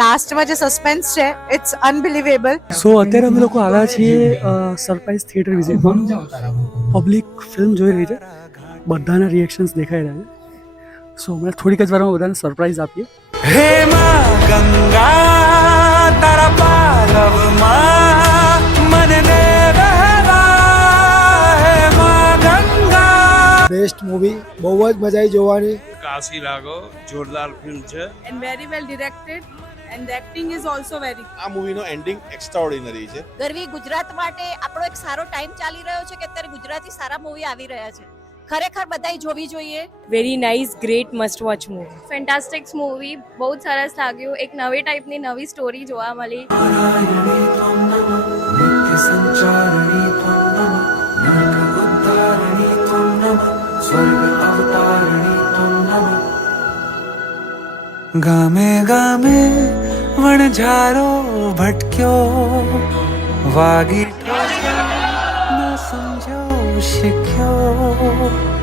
લાસ્ટમાં જે સસ્પેન્સ છે ઇટ્સ અનબિલીવેબલ. સો અત્યારે અમે લોકો આવ્યા છીએ સરપ્રાઈઝ થિયેટર વિઝિટમાં. પબ્લિક ફિલ્મ જોઈ રહી છે, બધાના રિએક્શન્સ દેખાઈ રહ્યા છે. સો અમે થોડીક જ વારમાં બધાને સરપ્રાઈઝ આપીએ. હે માં ગંગા તારા પાલવમાં મને દે વહેવા. હે માં ગંગા. બેસ્ટ મૂવી, બહુ જ મજા આવી જોવાની. કાશી લાગો જોરદાર ફિલ્મ છે and very well directed and the acting is also very આ મૂવીનો એન્ડિંગ એક્સ્ટ્રાઓર્ડિનરી છે. ગરવી ગુજરાત માટે આપણો એક સારો ટાઈમ ચાલી રહ્યો છે કે અત્યારે ગુજરાતી સારા મૂવી આવી રહ્યા છે. ખરેખર બધાય જોવી જોઈએ. very nice great must watch movie. Fantastic movie, બહુ જ સરસ લાગ્યું. એક નવી ટાઈપની નવી સ્ટોરી જોવા મળી. સંચારણી ત્વમ નમઃ, નરક ઉદ્ધારણી ત્વમ નમઃ, સ્વર્ગ અવતારણી ત્વમ નમઃ. ગામે ગામે વણઝારો ભટક્યો, વાગી ન સમજો શીખ્યો.